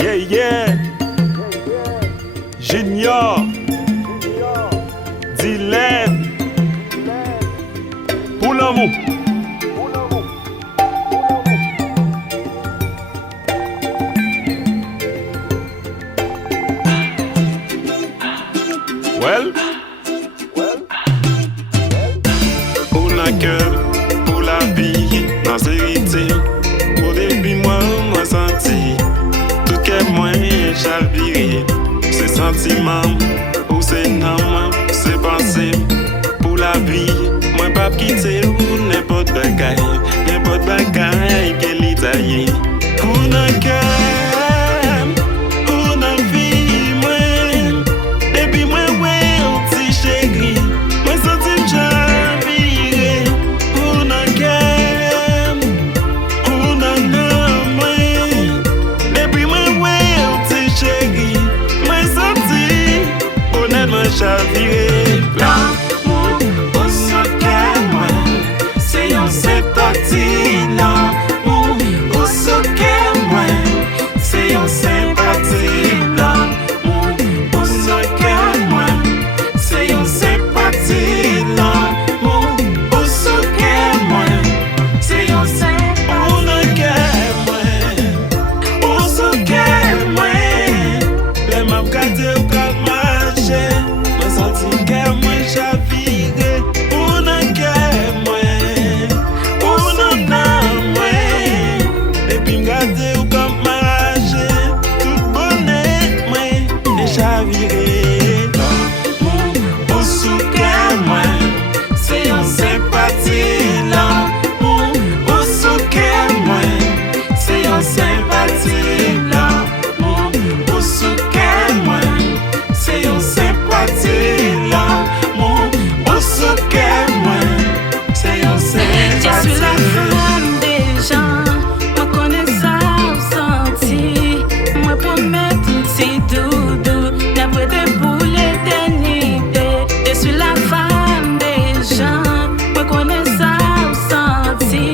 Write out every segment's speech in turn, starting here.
Yeah, yeah. Junior. Dylan. Pour l'amour. Well. Pour la cœur, pour la vie, dans vérité. Au début, moi senti. Tout que moi, j'albiré. C'est sentiment, ou c'est nom, c'est pensée. Pour la vie, moi pas quitter ou n'importe bagaille. N'importe bagaille qu'elle est taillée. Pour la cœur. Chaviré, l'amour au socket, moi, c'est un sympathie. L'amour au socket, moi, c'est un sympathie. L'amour au socket, moi, c'est un sympathie. L'amour au socket, moi, c'est un sympathie. Au socket, moi, les m'as gâté au cap marché. Senti que moi j'avire pour un cœur pour un moi et puis m'garder ou comme marcher tout bonnet moi et j'avire au socket moi c'est un sympathie l'amour au socket moi c'est un sympathie l'amour au socket moi c'est un sympathie. Je suis la femme des gens, moi connais ça au senti. Moi promets tout c'est doudou, n'apprêter pour l'éternité. Je suis la femme des gens, moi connais ça au senti.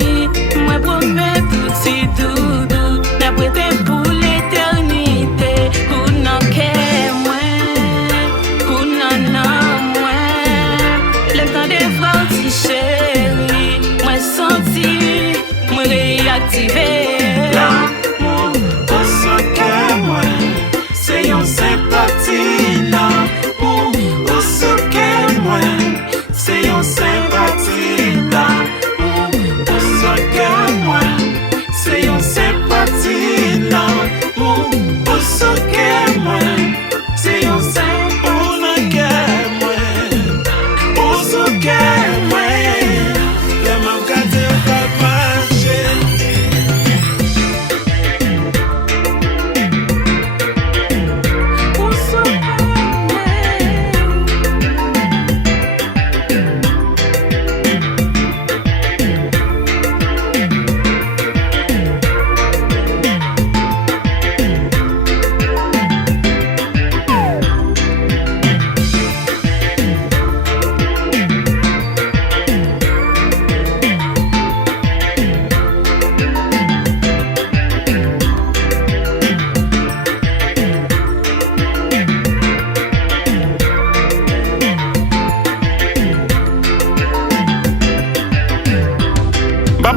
Moi promets tout c'est doudou, n'apprêter pour l'éternité. Pour n'en qu'est moins, pour n'en moins. Le temps des fois chérie, moi senti, moi réactivé. L'amour au socket, moi, c'est une sympathie. L'amour au socket, moi, c'est une sympathie. L'amour au socket, moi, c'est une sympathie. L'amour au socket, moi, c'est une sympathie.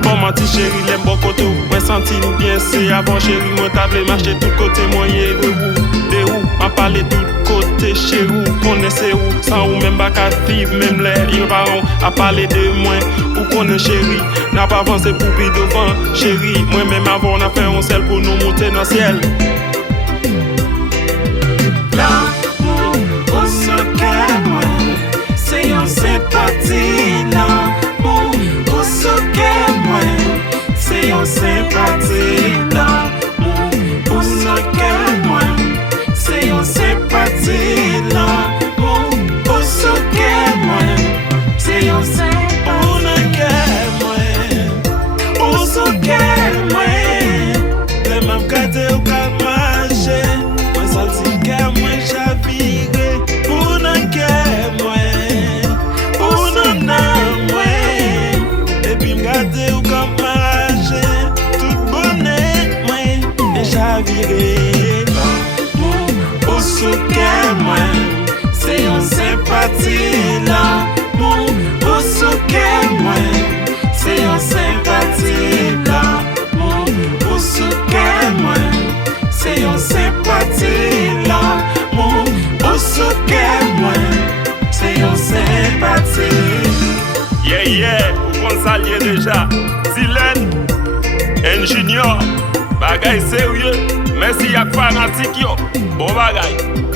Bon menti chéri, l'aime bon côté moi senti bien c'est avant chéri, moi table marcher tout côté moyen de où m'a parlé tout côté chez où connaissez où sans ou même pas qu'à vivre même les parents à parler de moi ou connaît chéri n'a pas avancé pour plus devant chéri moi même avant on a fait un sel pour nous monter dans le ciel. L'amour au socket moi c'est un sympathie. L'amour au socket moi c'est un sympathie. L'amour au socket moi c'est un sympathie. L'amour au socket moi c'est un sympathie. Au socket moi les m'as gâté au cap marché moi senti que moi j'avire pour un cœur moi et puis m'garder ou comme marcher tout bonnet moi et j'avire. souke moi, c'est une sympathie l'amour. Au souke moi, c'est une sympathie l'amour. Au souke moi, c'est une sympathie l'amour. Au souke moi, c'est une sympathie. Yeah, yeah, vous prenez ça lié déjà. Dylan, Ingenieur, bagay sérieux. Merci à fanatique yo. Bon bagay.